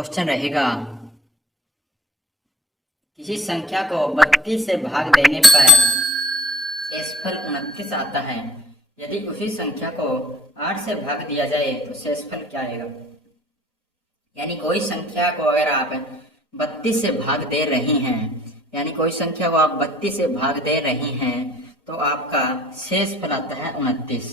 Question रहेगा, किसी संख्या को 32 से भाग देने पर शेषफल 29 आता है। यदि उसी संख्या को 8 से भाग दिया जाए तो शेषफल क्या आएगा। यानी कोई संख्या को अगर आप 32 से भाग दे रहे हैं, यानी कोई संख्या को आप 32 से भाग दे रहे हैं तो आपका शेषफल आता है 29।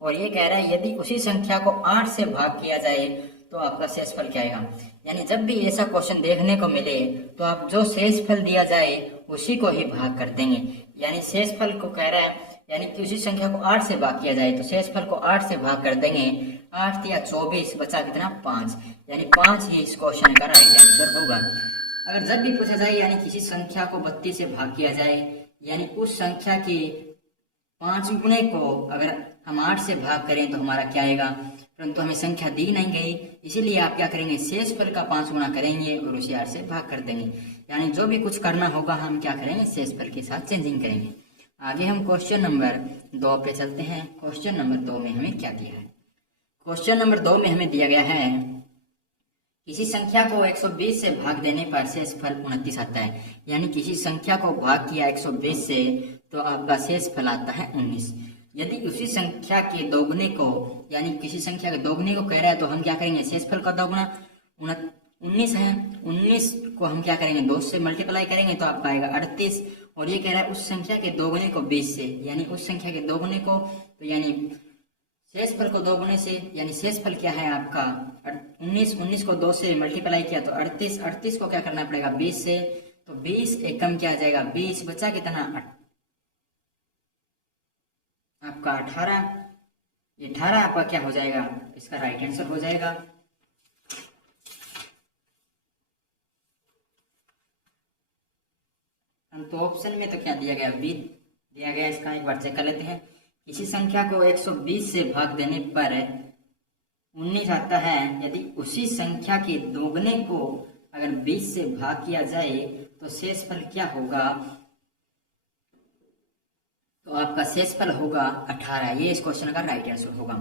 और ये कह रहा है यदि उसी संख्या को 8 से भाग किया जाए तो आपका शेषफल क्या आएगा। यानी जब भी ऐसा क्वेश्चन देखने को मिले तो आप जो शेषफल दिया जाए उसी को ही भाग कर देंगे। यानी शेषफल को कह रहा है यानी कि उसी संख्या को 8 से भाग किया जाए तो शेषफल को 8 से भाग कर देंगे। 8 या 24 बचा कितना 5, यानी 5 ही इस क्वेश्चन का राइट आंसर होगा। अगर जब भी पूछा जाए यानी किसी संख्या को 32 से भाग किया जाए, यानी उस संख्या के 5 गुणे को अगर हम 8 से भाग करें तो हमारा क्या आएगा, परंतु हमें संख्या दी नहीं गई, इसीलिए आप क्या करेंगे शेषफल का 5 गुना करेंगे और उसे 8 से भाग कर देंगे। यानी जो भी कुछ करना होगा हम क्या करेंगे शेषफल के साथ चेंजिंग करेंगे। आगे हम क्वेश्चन नंबर 2 पे चलते हैं। क्वेश्चन नंबर 2 में हमें क्या दिया है। क्वेश्चन नंबर 2 में हमें दिया गया है, किसी संख्या को 120 से भाग देने पर शेषफल 29 आता है। यानी किसी संख्या को भाग किया 120 से तो आपका शेषफल आता है 19। यदि उसी संख्या के दोगुने को, यानी किसी संख्या के दोगुने को कह रहा है तो हम क्या करेंगे शेषफल का दोगुना 19 है, 19 को हम क्या करेंगे 2 से मल्टीप्लाई करेंगे तो आपका आएगा 38। और ये कह रहा है उस संख्या के दोगुने को 20 से, यानी उस संख्या के दोगुने को तो यानी शेषफल को दोगुने से, यानी शेषफल क्या है आपका 19 को 2 से मल्टीप्लाई किया तो 38 को क्या करना पड़ेगा 20 से, तो 20 एकम क्या आ जाएगा 20, बचा कितना आपका 18। 18 आपका क्या हो जाएगा, इसका राइट आंसर हो जाएगा। तो ऑप्शन में तो क्या दिया गया बी दिया गया, इसका एक बार चेक कर लेते हैं। किसी संख्या को 120 से भाग देने पर 19 आता है। यदि उसी संख्या के दोगुने को अगर 20 से भाग किया जाए तो शेषफल क्या होगा, तो आपका शेषफल होगा 18। ये इस क्वेश्चन का राइट आंसर होगा।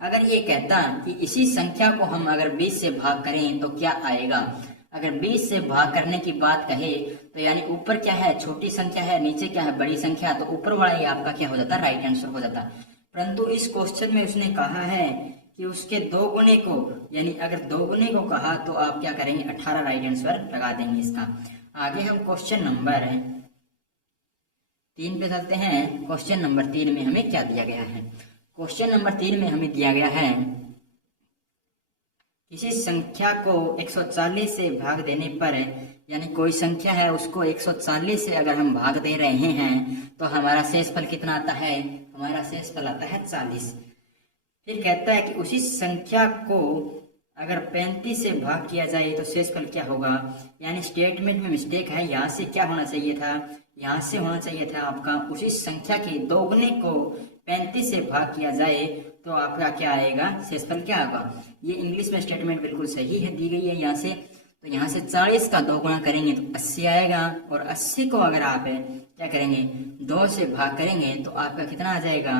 अगर ये कहता कि इसी संख्या को हम अगर 20 से भाग करें तो क्या आएगा, अगर 20 से भाग करने की बात कहे तो यानी ऊपर क्या है छोटी संख्या है, नीचे क्या है बड़ी संख्या, तो ऊपर वाला ही आपका क्या हो जाता राइट आंसर हो जाता। परंतु इस क्वेश्चन में उसने कहा है कि उसके दोगुने को, यानी अगर दोगुने को कहा तो आप क्या करेंगे 18 राइट आंसर लगा देंगे इसका। आगे हम क्वेश्चन नंबर 3 पे चलते हैं। क्वेश्चन नंबर 3 में हमें क्या दिया गया है। क्वेश्चन नंबर 3 में हमें दिया गया है, किसी संख्या को 140 से भाग देने पर, यानी कोई संख्या है उसको 140 से अगर हम भाग दे रहे हैं तो हमारा शेषफल कितना आता है, हमारा शेषफल आता है 40। फिर कहता है कि उसी संख्या को अगर 35 से भाग किया जाए तो शेषफल क्या होगा। यानी स्टेटमेंट में मिस्टेक है, यहाँ से क्या होना चाहिए था, यहाँ से होना चाहिए था आपका उसी संख्या के दोगुने को 35 से भाग किया जाए तो आपका क्या आएगा शेषफल क्या होगा। ये इंग्लिश में स्टेटमेंट बिल्कुल सही है दी गई है यहाँ से। तो यहाँ से 40 का दोगुना करेंगे तो 80 आएगा, और 80 को अगर आप क्या करेंगे 2 से भाग करेंगे तो आपका कितना आ जाएगा,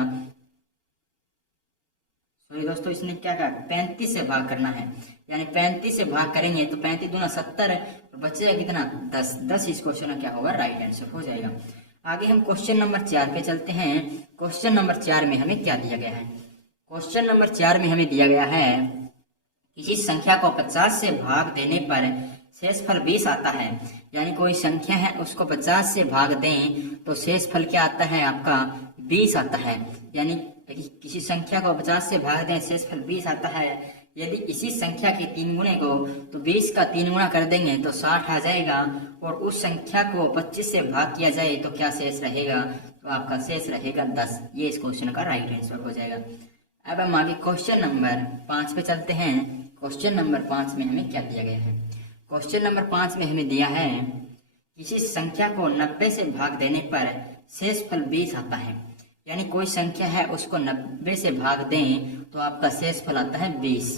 सॉरी दोस्तों इसने क्या कहा 35 से भाग करना है, यानी 35 से भाग करेंगे तो 35 दूना 70 और बचेगा कितना 10 इस क्वेश्चन का क्या होगा राइट आंसर हो जाएगा। आगे हम क्वेश्चन नंबर 4 पे चलते हैं। क्वेश्चन नंबर 4 में हमें क्या दिया गया है। क्वेश्चन नंबर 4 में हमें दिया गया है, किसी संख्या को 50 से भाग देने पर शेषफल 20 आता है। यानी कोई संख्या है उसको 50 से भाग दें तो शेषफल क्या आता है आपका 20 आता है। यानी किसी संख्या को 50 से भाग दें शेषफल 20 आता है। यदि इसी संख्या के 3 गुणे को तो 20 का 3 गुना कर देंगे तो 60 आ जाएगा, और उस संख्या को 25 से भाग किया जाए तो क्या शेष रहेगा, तो आपका शेष रहेगा 10। ये इस क्वेश्चन का राइट आंसर हो जाएगा। अब हम आगे क्वेश्चन नंबर 5 पे चलते हैं। क्वेश्चन नंबर 5 में हमें क्या दिया गया है। क्वेश्चन नंबर 5 में हमें दिया है, किसी संख्या को 90 से भाग देने पर शेषफल 20 आता है। यानी कोई संख्या है उसको 90 से भाग दें तो आपका शेषफल आता है 20,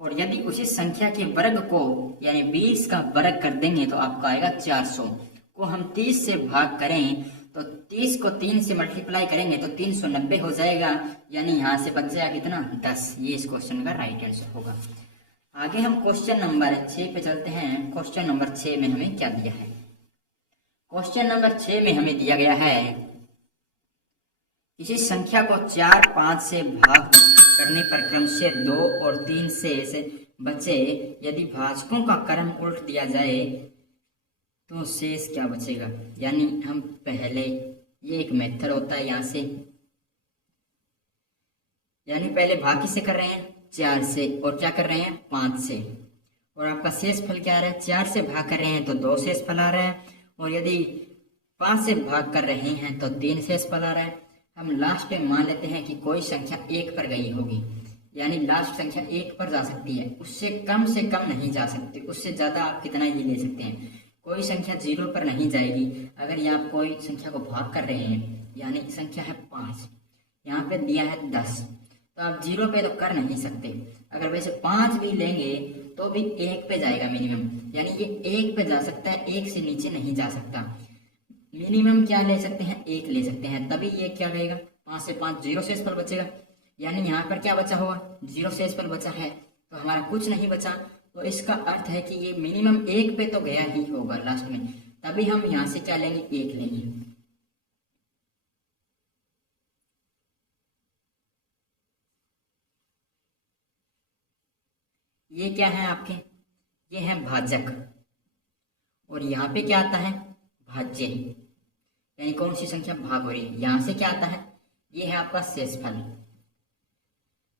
और यदि उसी संख्या के वर्ग को यानी 20 का वर्ग कर देंगे तो आपका आएगा 400 को हम 30 से भाग करें तो 30 को 3 से मल्टीप्लाई करेंगे तो 390 हो जाएगा, यानी यहाँ से बच जाएगा कितना 10। ये इस क्वेश्चन का राइट आंसर होगा। आगे हम क्वेश्चन नंबर 6 पे चलते हैं। क्वेश्चन नंबर 6 में हमें क्या दिया है? क्वेश्चन नंबर 6 में हमें दिया गया है किसी संख्या को 4, 5 से भाग करने पर क्रमशः 2 और 3 शेष बचे। यदि भाजकों का क्रम उल्ट दिया जाए तो शेष क्या बचेगा? यानी हम पहले, ये एक मेथड होता है यहाँ से, यानी पहले भाग किससे कर रहे हैं? 4 से, और क्या कर रहे हैं? 5 से। और आपका शेष फल क्या आ रहा है? 4 से भाग कर रहे हैं तो 2 शेष फल आ रहा है, और यदि 5 से भाग कर रहे हैं तो 3 शेष फल आ रहा है। हम लास्ट में मान लेते हैं कि कोई संख्या 1 पर गई होगी, यानी लास्ट संख्या 1 पर जा सकती है, उससे कम नहीं जा सकती, उससे ज्यादा आप कितना ही ले सकते हैं। कोई संख्या 0 पर नहीं जाएगी। अगर ये आप कोई संख्या को भाग कर रहे हैं, यानी संख्या है 5, यहाँ पे दिया है 10, तो आप 0 पे तो कर नहीं सकते। अगर वैसे 5 भी लेंगे तो भी 1 पे जाएगा मिनिमम, यानी ये 1 पे जा सकता है, 1 से नीचे नहीं जा सकता। मिनिमम क्या ले सकते हैं? 1 ले सकते हैं, तभी ये क्या रहेगा? 5 से 5 0 शेष फल बचेगा। यानी यहाँ पर क्या बचा होगा? 0 शेष फल बचा है, तो हमारा कुछ नहीं बचा। तो इसका अर्थ है कि ये मिनिमम 1 पे तो गया ही होगा लास्ट में, तभी हम यहाँ से क्या लेंगे? 1 लेंगे। ये क्या है आपके? ये है भाजक, और यहाँ पे क्या आता है? भाज्य, यानी कौन सी संख्या भाग हो रही है। यहाँ से क्या आता है? ये है आपका शेषफल।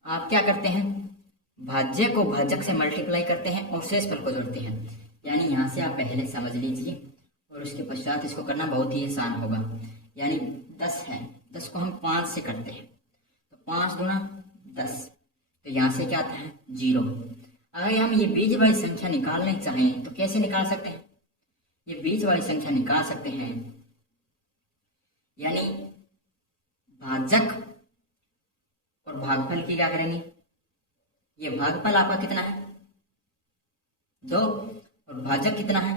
आप क्या करते हैं? भाज्य को भाजक से मल्टीप्लाई करते हैं और शेषफल को जोड़ते हैं। यानी यहाँ से आप पहले समझ लीजिए, और उसके पश्चात इसको करना बहुत ही आसान होगा। यानी 10 है, 10 को हम 5 से करते हैं, तो 5 गुना 10, तो यहाँ से क्या आता है? 0। अगर हम ये बीज वाली संख्या निकालने चाहें तो कैसे निकाल सकते हैं? ये बीज वाली संख्या निकाल सकते हैं, यानी भाजक और भागफल की क्या करेंगे? ये भागफल आपका कितना है? 2, और भाजक कितना है?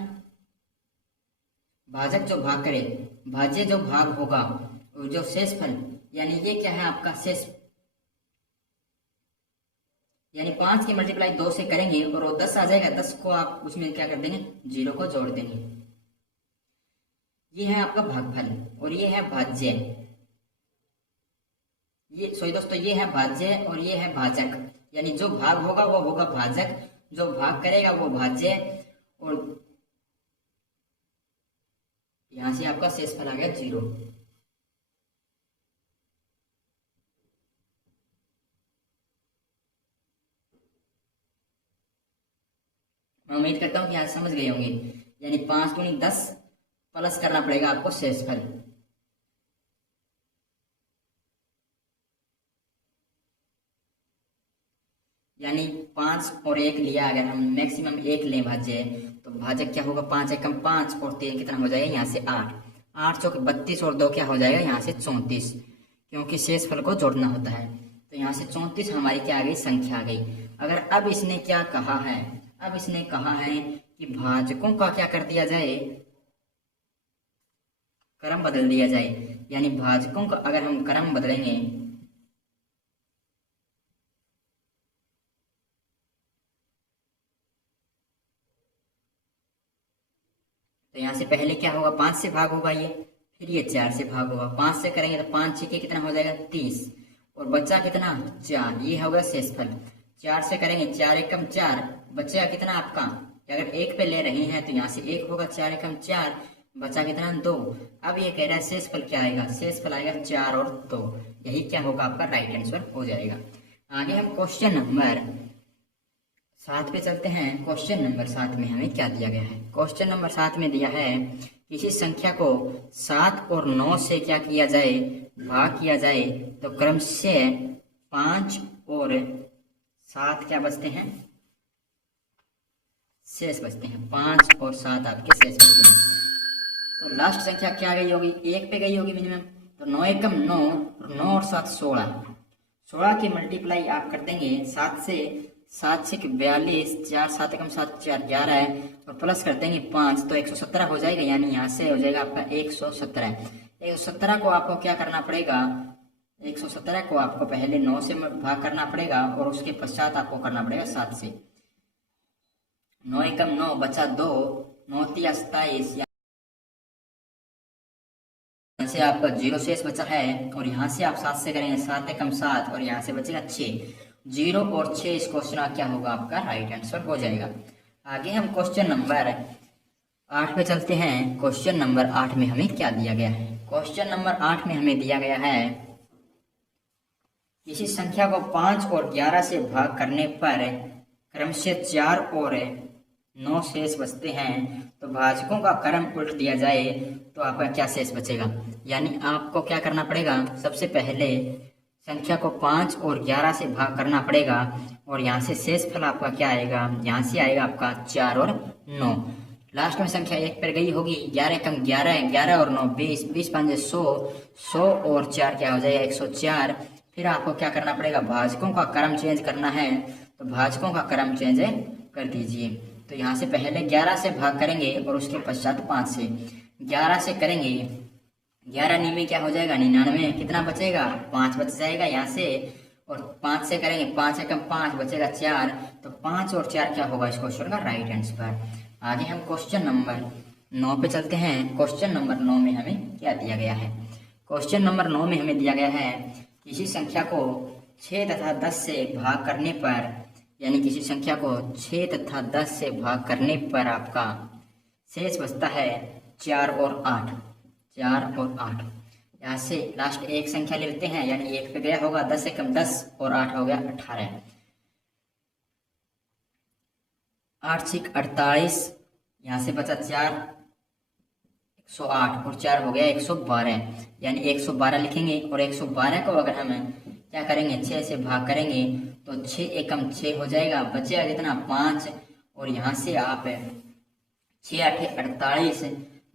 भाजक जो भाग करे, भाज्य जो भाग होगा, और जो शेषफल, यानी ये क्या है आपका? शेष, यानी 5 की मल्टीप्लाई 2 से करेंगे और वो 10 आ जाएगा। 10 को आप उसमें क्या कर देंगे? 0 को जोड़ देंगे। ये है आपका भागफल, और ये है भाज्य। ये सॉरी दोस्तों, ये है भाज्य और ये है भाजक, यानी जो भाग होगा वो होगा भाजक, जो भाग करेगा वो भाज्य, और यहां से आपका शेषफल आ गया 0। मैं उम्मीद करता हूं कि आज समझ गए होंगे। यानी 5 गुनी 10 प्लस करना पड़ेगा आपको शेषफल। यानी 5 और 1 लिया, अगर हम मैक्सिमम 1 लें भाज्य, तो भाजक क्या होगा? 5 एकम 5 और 3 कितना हो जाएगा? यहाँ से 8, 8 चौके 32 और 2 क्या हो जाएगा? यहाँ से 34, क्योंकि शेषफल को जोड़ना होता है। तो यहाँ से 34 हमारी क्या आ गई? संख्या आ गई। अगर अब इसने क्या कहा है? अब इसने कहा है कि भाजकों का क्या कर दिया जाए? क्रम बदल दिया जाए। यानी भाजकों का अगर हम क्रम बदलेंगे, तो यहाँ से पहले क्या होगा? 5 से भाग होगा ये, फिर ये 4 से भाग होगा। 5 से करेंगे तो 5 6 कितना हो जाएगा? 30, और बच्चा कितना? 4, ये होगा शेषफल। 4 से करेंगे, 4 एकम 4, बच्चा कितना आपका? अगर 1 पे ले रहे हैं तो यहाँ से 1 होगा, 4 एकम 4, बचा कितना? 2। अब ये कह रहा है शेषफल क्या आएगा? शेषफल आएगा 4 और 2, यही क्या होगा? आपका राइट आंसर हो जाएगा। आगे हम क्वेश्चन नंबर 7 पे चलते हैं। क्वेश्चन नंबर 7 में हमें क्या दिया गया है? क्वेश्चन नंबर 7 में दिया है किसी संख्या को 7 और 9 से क्या किया जाए? भाग किया जाए, तो क्रमशः 5 और 7 क्या बचते हैं? शेष बचते हैं। 5 और 7 आपके शेष बचते हैं। तो लास्ट संख्या क्या गई होगी? 1 पे गई होगी मिनिमम। तो 9 एकम 9, 9 और 7 16, 16 की मल्टीप्लाई आप कर देंगे 7 से, 7 से 42, 4 7 एकम 7 4 11 है, और प्लस कर देंगे 5, तो 117 हो जाएगा। यानी यहाँ से हो जाएगा आपका 117। 117 को आपको क्या करना पड़ेगा? 117 को आपको पहले 9 से भाग करना पड़ेगा, और उसके पश्चात आपको करना पड़ेगा 7 से। 9 एकम 9 बचा 2, 9 तिया 27, यहाँ से आपका 0 शेष बचा है और यहाँ से आप 7 से करेंगे 7 एकम 7 और यहाँ से बचेगा 6। 0 और 6 इस क्वेश्चन का क्या होगा, आपका राइट आंसर हो जाएगा। आगे हम क्वेश्चन नंबर 8 पे चलते हैं। क्वेश्चन नंबर 8 में हमें क्या दिया गया है? क्वेश्चन नंबर 8 में हमें दिया गया है किसी संख्या को 5 और 11 से भाग करने पर क्रम से 4 और 9 शेष बचते हैं, तो भाजकों का क्रम उल्ट दिया जाए तो आपका क्या शेष बचेगा। यानी आपको क्या करना पड़ेगा, सबसे पहले संख्या को 5 और 11 से भाग करना पड़ेगा और यहाँ से शेषफल आपका क्या आएगा, यहाँ से आएगा आपका 4 और 9। लास्ट में संख्या 1 पर गई होगी, 11 कम 11 है, 11 और 9 20, 20 5 100, 100 और 4 क्या हो जाएगा 104। फिर आपको क्या करना पड़ेगा, भाजकों का क्रम चेंज करना है, तो भाजकों का क्रम चेंज कर दीजिए। तो यहाँ से पहले 11 से भाग करेंगे और उसके पश्चात 5 से। 11 से करेंगे, 11 निन्यानवे क्या हो जाएगा 99, कितना बचेगा 5 बच जाएगा यहाँ से, और 5 से करेंगे 5 एकम 5 बचेगा 4, तो 5 और 4 क्या होगा इस क्वेश्चन का राइट आंसर। आगे हम क्वेश्चन नंबर 9 पे चलते हैं। क्वेश्चन नंबर 9 में हमें क्या दिया गया है? क्वेश्चन नंबर 9 में हमें दिया गया है किसी संख्या को 6 तथा 10 से भाग करने पर, यानी किसी संख्या को 6 तथा 10 से भाग करने पर आपका शेष बचता है 4 और 8। 4 और 8, यहाँ से लास्ट एक संख्या ले लेते हैं, यानी 1 पे गया होगा 10 एकम 10 और 8 हो गया 18। 8 6 48, यहाँ से बचा 4 108 और 4 हो गया 112, यानी 112 लिखेंगे। और 112 को अगर हम क्या करेंगे 6 से भाग करेंगे तो 6 एकम 6 हो जाएगा, बचेगा कितना 5, और यहाँ से आप 6 8 48,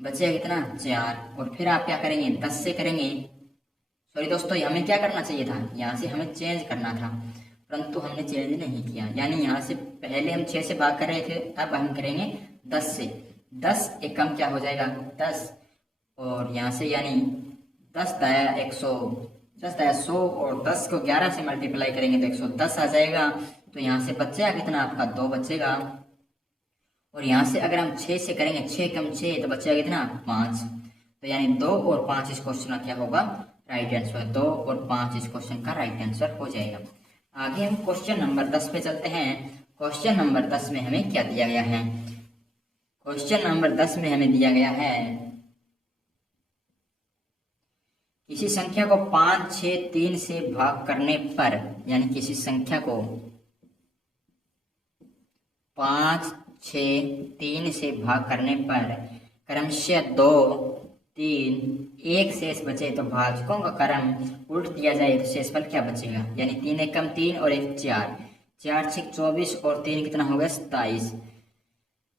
बचेगा कितना 4। और फिर आप क्या करेंगे 10 से करेंगे, सॉरी दोस्तों हमें क्या करना चाहिए था, यहाँ से हमें चेंज करना था, परंतु हमने चेंज नहीं किया। यानी यहाँ से पहले हम 6 से भाग कर रहे थे, अब हम करेंगे 10 से। 10 एकम क्या हो जाएगा 10, और यहाँ से यानी 10 दाया 100, 10 दाया 100 और 10 को 11 से मल्टीप्लाई करेंगे तो 110 आ जाएगा। तो यहाँ से बचेगा कितना आपका 2 बचेगा, और यहाँ से अगर हम 6 से करेंगे 6 एकम 6 तो बचेगा कितना 5। तो यानी 2 और 5 इस क्वेश्चन का क्या होगा राइट आंसर। 2 और 5 इस क्वेश्चन का राइट आंसर हो जाएगा। आगे हम क्वेश्चन नंबर 10 पे चलते हैं। क्वेश्चन नंबर 10 में हमें क्या दिया गया है? क्वेश्चन नंबर 10 में हमें दिया गया है किसी संख्या को 5 6 3 से भाग करने पर, यानी किसी संख्या को 5 6 3 से भाग करने पर क्रमशः 2 3 1 शेष बचे, तो भाजकों का क्रम उल्ट दिया जाए तो शेषफल क्या बचेगा। यानी 3 एकम 3 और 1 4, 4 6 24 और 3 कितना हो गया 27,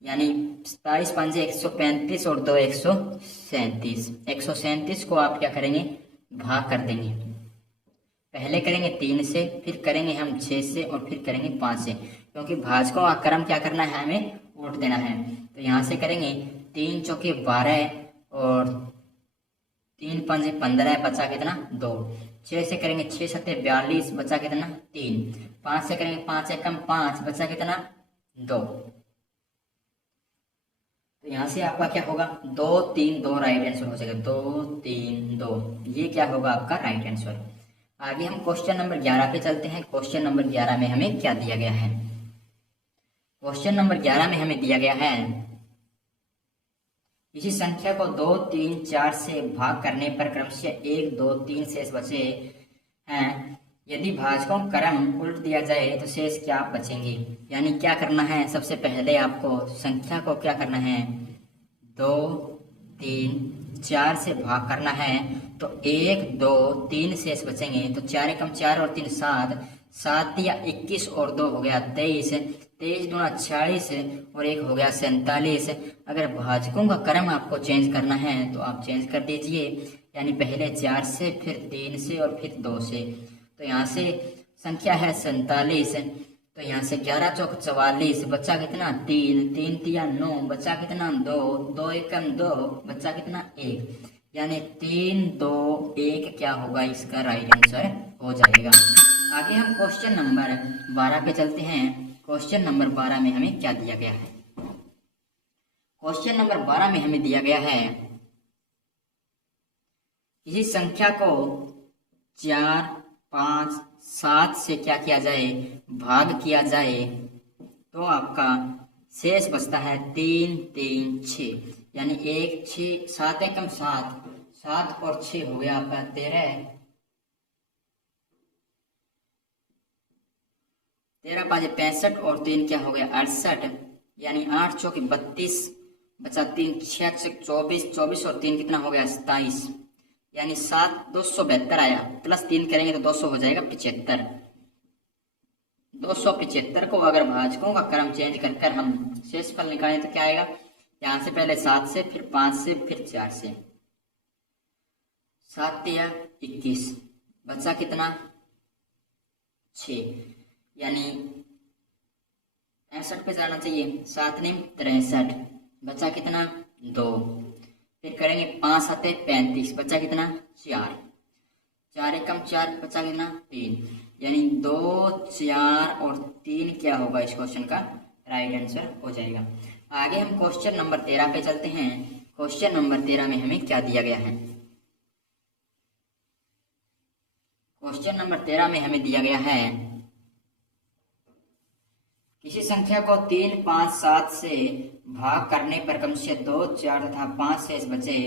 यानी 27 5 135 और 2 137। 137 को आप क्या करेंगे भाग कर देंगे, पहले करेंगे 3 से, फिर करेंगे हम 6 से और फिर करेंगे 5 से, क्योंकि भाजकों का क्रम क्या करना है हमें उल्ट देना है। तो यहाँ से करेंगे 3 चौके 12 और 3 5 15, बचा कितना 2। 6 से करेंगे 6 7 42, बचा कितना 3। 5 से करेंगे 5 एकम 5, बचा कितना 2। तो यहाँ से आपका क्या होगा 2 3 2 राइट आंसर हो जाएगा। 2 3 2 ये क्या होगा आपका राइट आंसर। आगे हम क्वेश्चन नंबर 11 पे चलते हैं। क्वेश्चन नंबर 11 में हमें क्या दिया गया है? क्वेश्चन नंबर 11 में हमें दिया गया है किसी संख्या को 2 3 4 से भाग करने पर क्रमशः 1 2 3 शेष बचे हैं, यदि भाजकों का क्रम उल्ट दिया जाए तो शेष क्या बचेंगे। यानी क्या करना है, सबसे पहले आपको संख्या को क्या करना है 2 3 4 से भाग करना है, तो 1 2 3 शेष बचेंगे। तो 4 एकम 4 और 3 7, 7 या 21 और 2 हो गया 23, 23 दूना 46 और 1 हो गया 47। अगर भाजकों का क्रम आपको चेंज करना है तो आप चेंज कर दीजिए, यानी पहले 4 से फिर 3 से और फिर 2 से। तो यहाँ से संख्या है 47, तो यहाँ से 11 चौक 44, बचा कितना 3, 3 तिया 9, बचा कितना 2, 2 एकम 2, बचा कितना 1, यानी 3 2 1 क्या होगा इसका राइट आंसर हो जाएगा। आगे हम क्वेश्चन नंबर 12 पे चलते हैं। क्वेश्चन नंबर 12 में हमें क्या दिया गया है? क्वेश्चन नंबर 12 में हमें दिया गया है किसी संख्या को 4, 5, 7 से क्या किया जाए, भाग किया जाए, तो आपका शेष बचता है 3, 3, 6, यानी 1, 6, 7 एकम 7, 7 और 6 हो गया आपका 13, 13 5 65 और 3 क्या हो गया 68, यानी 8 चौके 32, बचा 3 6 24, 24 और 3 कितना हो गया 27, यानी 7 272 आया, प्लस 3 करेंगे तो 200 हो जाएगा 75। 275 को अगर भाजकों का क्रम चेंज कर कर हम शेषफल निकालें तो क्या आएगा, यहाँ से पहले 7 से, फिर 5 से, फिर 4 से, 7 तिया 21, बचा कितना 6, यानी 65 पे जाना चाहिए, 7 निम 63, बचा कितना 2, फिर करेंगे 5 7 35, बचा कितना 4, 4 एकम 4, बचा कितना 3, यानी 2, 4 और 3 क्या होगा इस क्वेश्चन का राइट आंसर हो जाएगा। आगे हम क्वेश्चन नंबर 13 पे चलते हैं। क्वेश्चन नंबर 13 में हमें क्या दिया गया है, क्वेश्चन नंबर 13 में हमें दिया गया है किसी संख्या को 3, 5, 7 से भाग करने पर क्रमशः 2, 4 तथा 5 शेष बचे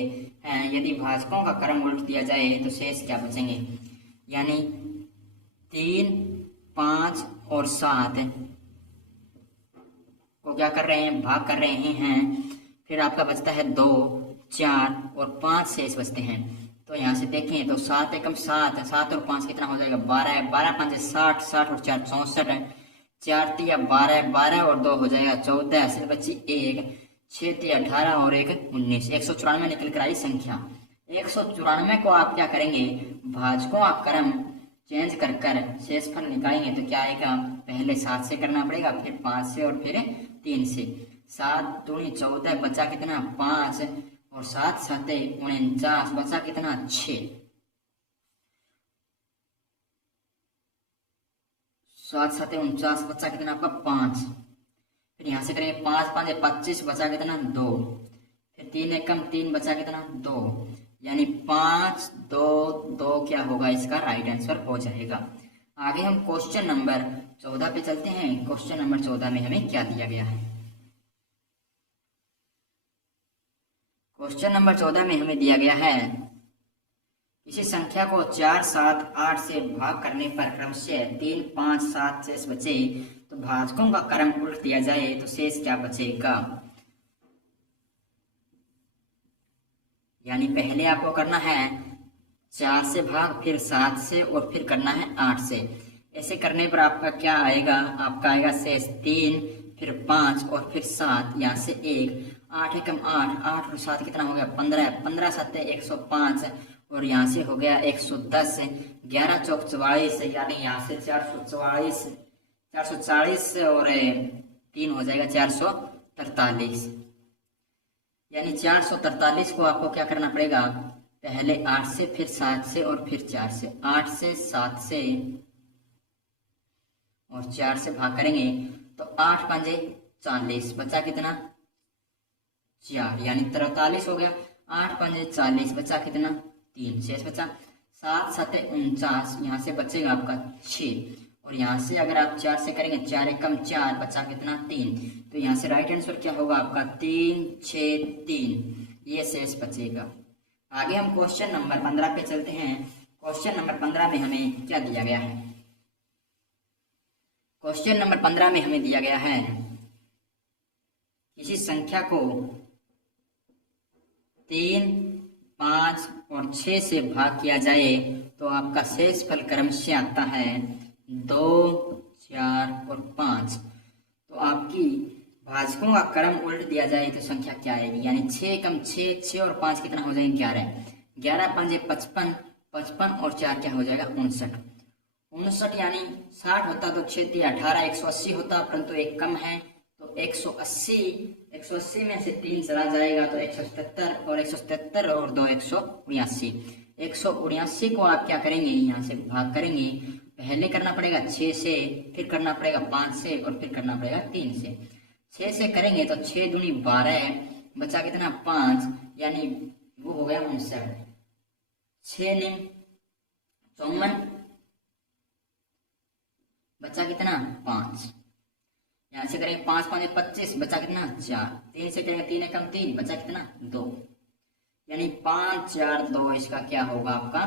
हैं, यदि भाजकों का क्रम उल्ट दिया जाए तो शेष क्या बचेंगे, यानी 3, 5 और 7 को क्या कर रहे हैं, भाग कर रहे हैं, फिर आपका बचता है 2, 4 और 5 शेष बचते हैं। तो यहाँ से देखें तो 7 एकम 7, 7 और 5 कितना हो जाएगा 12, 12 5 60, 60 और 4 64, 4 तिया 12, 12 और 2 हो जाएगा 14, शेष बची 1, 6 तिया 18 और 1 19, 194 निकल कर आई संख्या। 194 को आप क्या करेंगे, भाजकों आप क्रम चेंज कर कर शेषफल निकालेंगे तो क्या आएगा, पहले 7 से करना पड़ेगा, फिर 5 से और फिर 3 से, 7 दूनी 14, बचा कितना 5 और 7 7 49, बचा कितना 6, 7 7 49, बचा कितना आपका 5, फिर यहाँ से करेंगे 5 5 25, बचा कितना 2, फिर 3 एकम 3, बचा कितना 2, यानी 5 2 2 क्या होगा इसका राइट आंसर हो जाएगा। आगे हम क्वेश्चन नंबर 14 पे चलते हैं। क्वेश्चन नंबर 14 में हमें क्या दिया गया है, क्वेश्चन नंबर 14 में हमें दिया गया है किसी संख्या को 4, 7, 8 से भाग करने पर क्रमशः 3, 5, 7 शेष बचे, तो भाजकों का क्रम उल्ट दिया जाए तो शेष क्या बचेगा, यानी पहले आपको करना है 4 से भाग, फिर 7 से और फिर करना है 8 से। ऐसे करने पर आपका क्या आएगा, आपका आएगा शेष 3, फिर 5 और फिर 7, यहाँ से 1, 8 एकम 8, 8 और 7 कितना हो गया 15, 15 7 105 और यहाँ से हो गया 110, 11 चौक 44, यानी यहाँ से 444, 440 और 3 हो जाएगा 443, यानी 443 को आपको क्या करना पड़ेगा, पहले 8 से, फिर 7 से और फिर 4 से, 8 से 7 से और 4 से भाग करेंगे तो 8 5 40, बचा कितना 4, यानी 43 हो गया, 8 5 40, बचा कितना 3, शेष बचा 7 7 49, यहाँ से बचेगा आपका 6 और यहाँ से अगर आप 4 से करेंगे 4 एकम 4, बचा कितना 3, तो यहाँ से राइट आंसर क्या होगा आपका 3 6 3, ये शेष बचेगा। आगे हम क्वेश्चन नंबर 15 पे चलते हैं। क्वेश्चन नंबर 15 में हमें क्या दिया गया है, क्वेश्चन नंबर 15 में हमें दिया गया है किसी संख्या को 3, 5 और 6 से भाग किया जाए तो आपका शेषफल क्रमशः आता है 2, 4 और 5। तो आपकी भाजकों का क्रम उल्ट दिया जाए तो संख्या क्या आएगी, यानी 6 कम 6, 6 और 5 कितना हो जाएगा 11, 11 5 55, 55 और 4 क्या हो जाएगा 59, 59 यानी 60 होता तो 6 18, 180 होता, परंतु एक कम है तो 180 में से 3 चला जाएगा तो 177 और 177 और 2 179, 179 को आप क्या करेंगे, यहाँ से भाग करेंगे, पहले करना पड़ेगा 6 से, फिर करना पड़ेगा 5 से और फिर करना पड़ेगा 3 से। 6 से करेंगे तो 6 दूनी 12, बचा कितना 5, यानी वो हो गया 59। 6 निम 54, बचा कितना 5, यहाँ से करेंगे 5 5 25, बचा कितना 4, 3 से करेंगे 3 एकम 3, बचा कितना 2, यानी 5 4 2 इसका क्या होगा आपका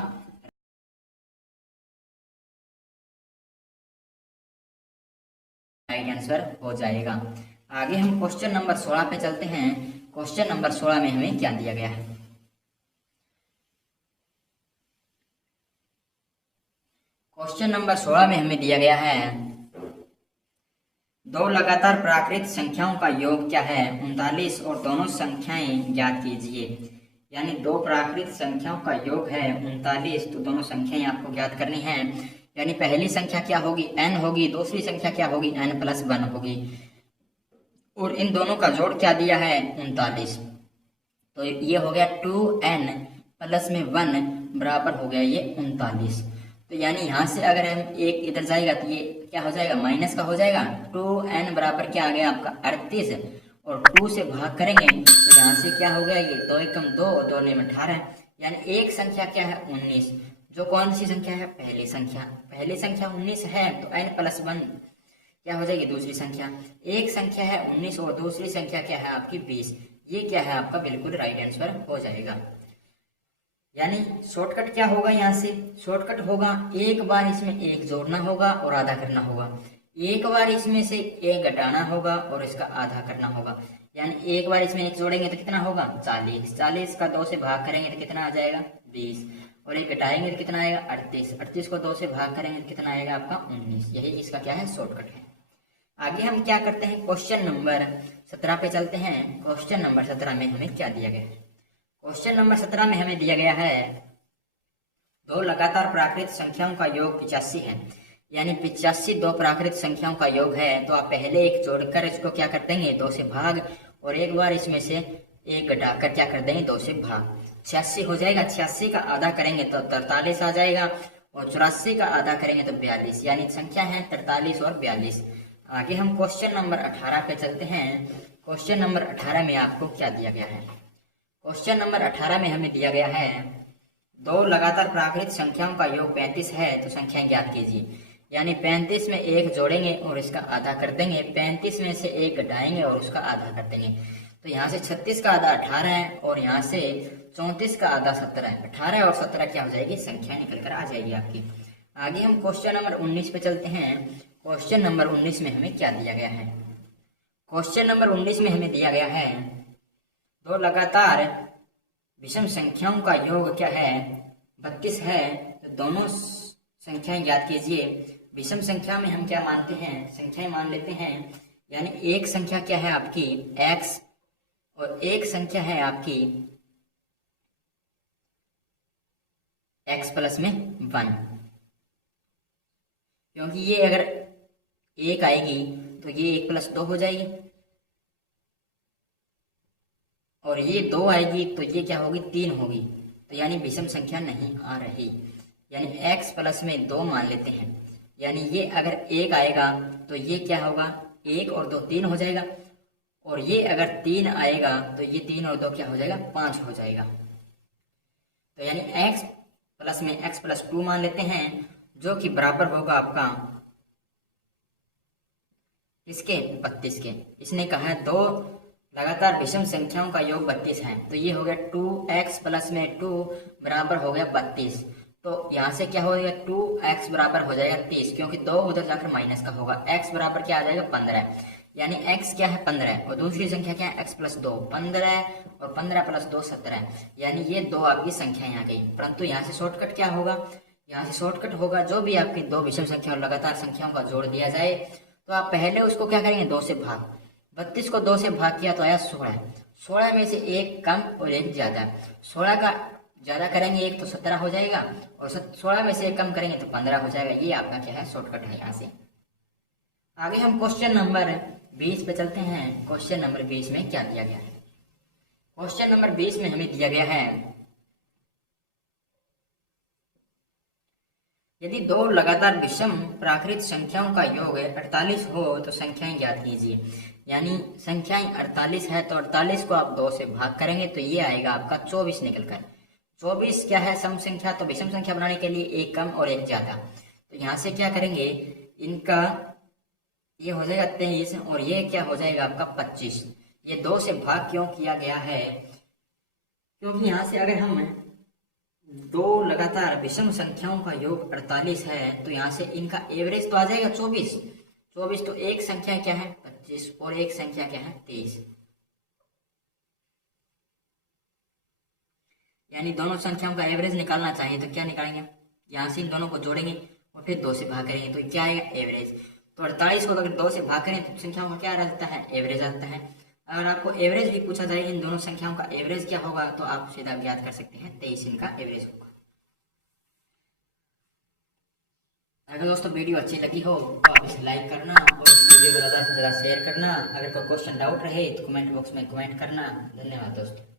राइट आंसर हो जाएगा। आगे हम क्वेश्चन नंबर 16 पे चलते हैं। क्वेश्चन नंबर 16 में हमें क्या दिया गया है? क्वेश्चन नंबर 16 में हमें दिया गया है दो लगातार प्राकृत संख्याओं का योग क्या है 39 और दोनों संख्याएं ज्ञात कीजिए। यानी दो प्राकृत संख्याओं का योग है 39, तो दोनों संख्याएं आपको ज्ञात करनी है। यानी पहली संख्या क्या होगी n होगी, दूसरी संख्या क्या होगी n+1 होगी, और इन दोनों का जोड़ क्या दिया है 39। तो ये हो गया 2n प्लस में 1 बराबर हो गया ये 39। तो यानी यहाँ से अगर हम एक इधर जाएगा तो ये क्या हो जाएगा माइनस का हो जाएगा। 2n बराबर क्या आ गया आपका 38, और 2 से भाग करेंगे तो यहाँ से क्या हो गया ये 2 एकम 2 और 2 ने 18, यानी एक संख्या क्या है 19। जो कौन सी संख्या है पहली संख्या 19 है, तो n+1 क्या हो जाएगी दूसरी संख्या। एक संख्या है 19 और दूसरी संख्या क्या है आपकी 20, ये क्या है आपका बिल्कुल राइट आंसर हो जाएगा। यानी शॉर्टकट क्या होगा, यहाँ से शॉर्टकट होगा एक बार इसमें एक जोड़ना होगा और आधा करना होगा, एक बार इसमें से एक घटाना होगा और इसका आधा करना होगा। यानी एक बार इसमें एक जोड़ेंगे तो कितना होगा 40, 40 का 2 से भाग करेंगे तो कितना आ जाएगा 20, और एक घटाएंगे तो कितना आएगा 38, 38 को 2 से भाग करेंगे तो कितना आएगा आपका 19। यही इसका क्या है शॉर्टकट है। आगे हम क्या करते हैं क्वेश्चन नंबर 17 पे चलते हैं। क्वेश्चन नंबर 17 में हमें क्या दिया गया है? क्वेश्चन नंबर 17 में हमें दिया गया है दो लगातार प्राकृत संख्याओं का योग 85 है। यानी 85 दो प्राकृत संख्याओं का योग है, तो आप पहले एक जोड़कर इसको क्या कर देंगे 2 से भाग, और एक बार इसमें से एक घटाकर क्या कर देंगे 2 से भाग। 86 हो जाएगा, 86 का आधा करेंगे तो 43 आ जाएगा, और 84 का आधा करेंगे तो 42, यानी संख्या है 43 और 42। आगे हम क्वेश्चन नंबर 18 पे चलते हैं। क्वेश्चन नंबर 18 में आपको क्या दिया गया है? क्वेश्चन नंबर 18 में हमें दिया गया है दो लगातार प्राकृत संख्याओं का योग 35 है, तो संख्याएं ज्ञात कीजिए। यानी 35 में एक जोड़ेंगे और इसका आधा कर देंगे, 35 में से एक घटाएंगे और उसका आधा कर देंगे। तो यहाँ से 36 का आधा 18 है, और यहाँ से 34 का आधा 17 है। 18 और 17 क्या हो जाएगी संख्या निकल कर आ जाएगी आपकी। आगे हम क्वेश्चन नंबर 19 पे चलते हैं। क्वेश्चन नंबर 19 में हमें क्या दिया गया है? क्वेश्चन नंबर 19 में हमें दिया गया है दो लगातार विषम संख्याओं का योग क्या है 32 है, तो दोनों संख्याएं ज्ञात कीजिए। विषम संख्या में हम क्या मानते हैं संख्याएं मान लेते हैं। यानी एक संख्या क्या है आपकी x, और एक संख्या है आपकी x+1, क्योंकि ये अगर एक आएगी तो ये 1+2 हो जाएगी, और ये 2 आएगी तो ये क्या होगी 3 होगी। तो यानी विषम संख्या नहीं आ रही, यानी x+2 मान लेते हैं। यानी ये अगर 1 आएगा तो ये क्या होगा 1 और 2 3 हो जाएगा, और ये अगर 3 आएगा तो ये 3 और 2 क्या हो जाएगा 5 हो जाएगा। तो यानी x+2 मान लेते हैं, जो कि बराबर होगा आपका किसके 32 के। इसने कहा है दो लगातार विषम संख्याओं का योग 32 है, तो ये हो गया 2x+2 बराबर हो गया 32। तो यहाँ से क्या हो गया 2x बराबर हो जाएगा 30, क्योंकि 2 उधर जाकर माइनस का होगा। x बराबर क्या आ जाएगा 15, यानी x क्या है 15, और दूसरी संख्या क्या है x+2 15, और 15+2 17, यानी ये दो आपकी संख्याएं आ गई। परंतु यहाँ से शॉर्टकट क्या होगा, यहाँ से शॉर्टकट होगा जो भी आपकी दो विषम संख्या और लगातार संख्याओं का जोड़ दिया जाए तो आप पहले उसको क्या करेंगे 2 से भाग। 32 को 2 से भाग किया तो आया 16, 16 में से एक कम और एक ज्यादा। 16 का ज्यादा करेंगे एक तो 17 हो जाएगा, और 16 में से एक कम करेंगे तो 15 हो जाएगा। ये आपका क्या है शॉर्टकट है यहाँ से। आगे हम क्वेश्चन नंबर 20 पे चलते हैं। क्वेश्चन नंबर 20 में क्या दिया गया है? क्वेश्चन नंबर 20 में हमें दिया गया है यदि दो लगातार विषम प्राकृत संख्याओं का योग 48 हो तो संख्याएं ज्ञात कीजिए। यानी संख्याएं 48 है तो 48 को आप 2 से भाग करेंगे तो ये आएगा आपका 24 निकल कर। 24 क्या है? सम संख्या। तो विषम संख्या बनाने के लिए एक कम और एक ज्यादा। तो यहाँ से क्या करेंगे, इनका ये हो जाएगा 23 और ये क्या हो जाएगा आपका 25। ये 2 से भाग क्यों किया गया है? क्योंकि यहाँ से अगर हम 2 लगातार विषम संख्याओं का योग 48 है तो यहाँ से इनका एवरेज तो आ जाएगा 24। 24 तो एक संख्या क्या है 25 और एक संख्या क्या है 23। यानी दोनों संख्याओं का एवरेज निकालना चाहिए तो क्या निकालेंगे, यहाँ से इन दोनों को जोड़ेंगे और फिर 2 से भाग करेंगे तो क्या आएगा एवरेज। तो 48 को अगर 2 से भाग करें तो संख्याओं का क्या रहता है एवरेज आता है। अगर आपको एवरेज भी पूछा जाए इन दोनों संख्याओं का एवरेज क्या होगा तो आप सीधा ज्ञात कर सकते हैं 23 इनका एवरेज होगा। अगर दोस्तों वीडियो अच्छी लगी हो तो आप इसे लाइक करना और इस वीडियो को ज़्यादा से ज़्यादा शेयर करना। अगर कोई क्वेश्चन डाउट रहे तो कमेंट बॉक्स में कमेंट करना। धन्यवाद दोस्तों।